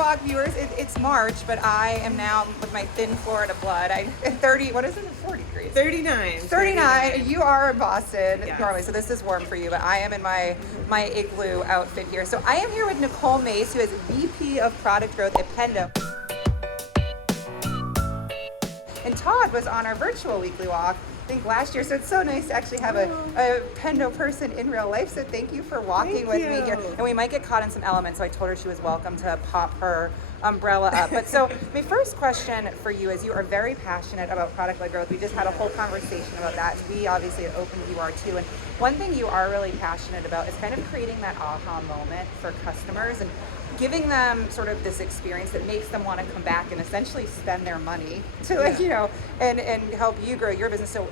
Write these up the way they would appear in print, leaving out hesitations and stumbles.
Walk viewers, it's March, but I am now with my thin Florida blood. I'm 30, what is it, 40 degrees? 39. 39. You are in Boston Yes. normally, so this is warm for you, but I am in my igloo outfit here. So I am here with Nichole Mace, who is VP of Product Growth at Pendo. And Todd was on our virtual weekly walk, I think last year, so it's so nice to actually have a Pendo person in real life, so thank you for walking with me here. And we might get caught in some elements, so I told her she was welcome to pop her umbrella up. But so my first question for you is, you are very passionate about product-led growth. We just had a whole conversation about that. We obviously at OpenView are too, and one thing you are really passionate about is kind of creating that aha moment for customers and giving them sort of this experience that makes them want to come back and essentially spend their money to and help you grow your business. So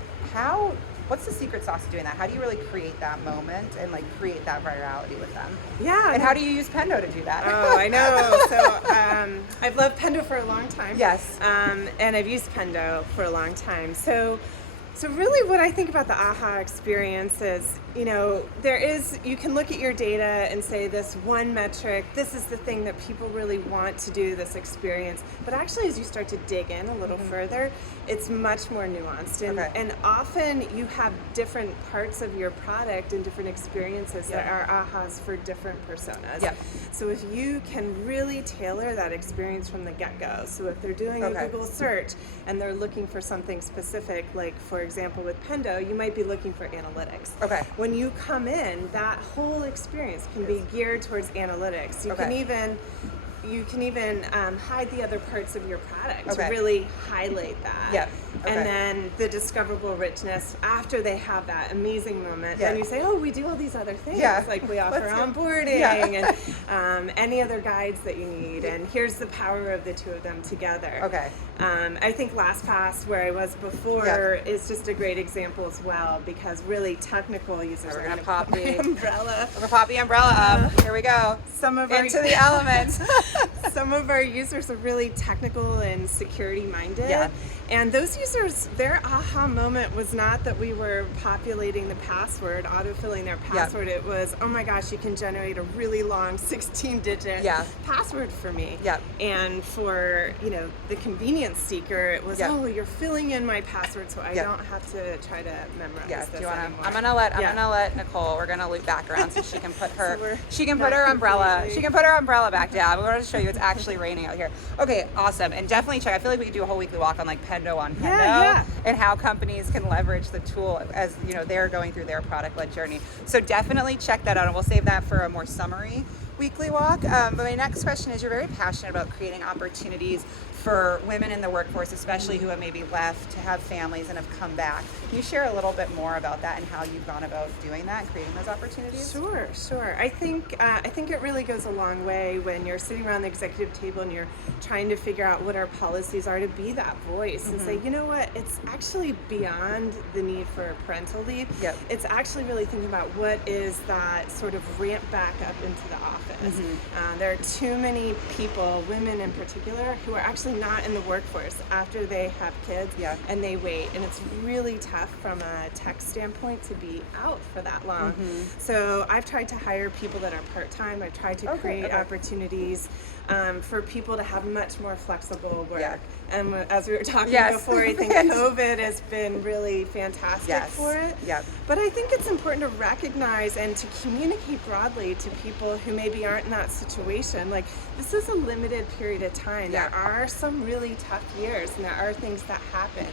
what's the secret sauce to doing that? How do you really create that moment and create that virality with them? Yeah. And how do you use Pendo to do that? Oh, I know. So I've loved Pendo for a long time. Yes. And I've used Pendo for a long time. So really what I think about the AHA experience is, you can look at your data and say this one metric, this is the thing that people really want to do, this experience. But actually, as you start to dig in a little further, it's much more nuanced. And often you have different parts of your product and different experiences that are AHAs for different personas. Yeah. So if you can really tailor that experience from the get-go, so if they're doing a Google search and they're looking for something specific, like for example with Pendo, you might be looking for analytics. Okay. When you come in, that whole experience can be geared towards analytics. You can even hide the other parts of your product to really highlight that. Yep. Okay. And then the discoverable richness after they have that amazing moment. Then you say, oh, we do all these other things. Like we offer onboarding and any other guides that you need. And here's the power of the two of them together. Okay. I think LastPass, where I was before, is just a great example as well, because really technical users are going to pop the umbrella. We're gonna pop the umbrella up. Here we go. Into the elements. Some of our users are really technical and security minded. And those users, their aha moment was not that we were populating the password, autofilling their password. It was, oh my gosh, you can generate a really long 16-digit password for me. And for the convenience seeker, it was, oh, you're filling in my password, so I don't have to try to memorize this anymore. I'm gonna let Nichole. We're gonna loop back around so she can put her umbrella. She can put her umbrella back down. We're going to show you it's actually raining out here. Okay, awesome, and definitely check. I feel like we could do a whole weekly walk on Pendo on Pendo and how companies can leverage the tool as they're going through their product-led journey. So definitely check that out, and we'll save that for a more summary weekly walk. But my next question is, you're very passionate about creating opportunities for women in the workforce, especially who have maybe left to have families and have come back. Can you share a little bit more about that and how you've gone about doing that and creating those opportunities? Sure. I think it really goes a long way when you're sitting around the executive table and you're trying to figure out what our policies are, to be that voice and say, you know what, it's actually beyond the need for parental leave. It's actually really thinking about what is that sort of ramp back up into the office. There are too many people, women in particular, who are actually not in the workforce after they have kids and they wait, and it's really tough from a tech standpoint to be out for that long. So I've tried to hire people that are part-time. I've tried to create opportunities for people to have much more flexible work. And as we were talking before, I think COVID has been really fantastic for it. But I think it's important to recognize and to communicate broadly to people who maybe aren't in that situation. Like, this is a limited period of time. There are some really tough years, and there are things that happen.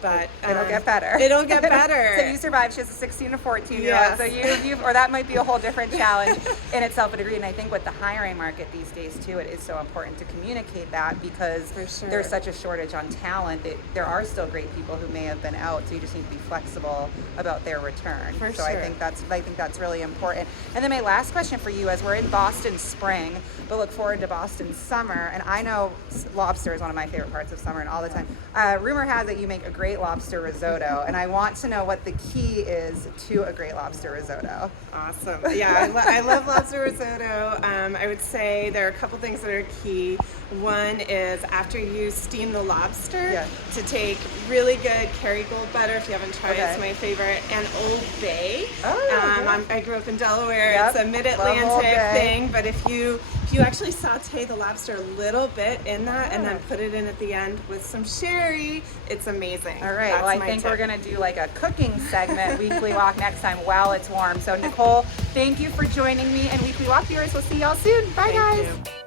But it'll get better. It'll get better. So you survived. She has a 16 to 14-year-old. So you, or that might be a whole different challenge in itself. But agree. And I think with the hiring market these days too, it is so important to communicate that, because there's such a shortage on talent. There are still great people who may have been out. So you just need to be flexible about their return. I think that's really important. And then my last question for you, as we're in Boston spring, but look forward to Boston summer. And I know lobster is one of my favorite parts of summer, and all the time. Rumor has it you make a great lobster risotto, and I want to know what the key is to a great lobster risotto. Awesome. Yeah, I love lobster risotto. I would say there are a couple things that are key. One is, after you steam the lobster, to take really good Kerrygold butter, if you haven't tried it, it's my favorite, and Old Bay. I grew up in Delaware. It's a mid-Atlantic thing, but if you you actually saute the lobster a little bit in that and then put it in at the end with some sherry, it's amazing. All right, That's well, I my think tip. we're gonna do like a cooking segment, Weekly Walk, next time while it's warm. So Nichole, thank you for joining me, and Weekly Walk viewers, we'll see y'all soon. Bye, Thank guys. you.